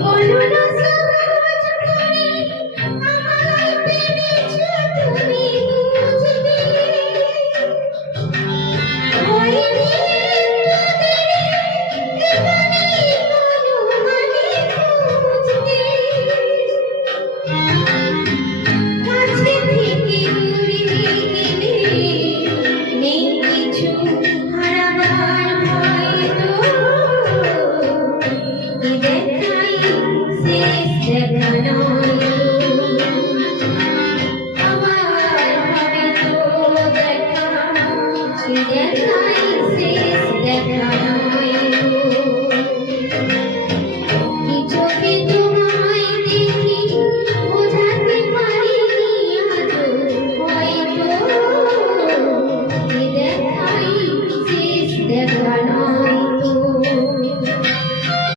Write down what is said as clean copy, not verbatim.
বলো না সহজ করে আমায় পেয়েছো তুমি বুঝবে হয়নি দেখাই শেষ দেখানো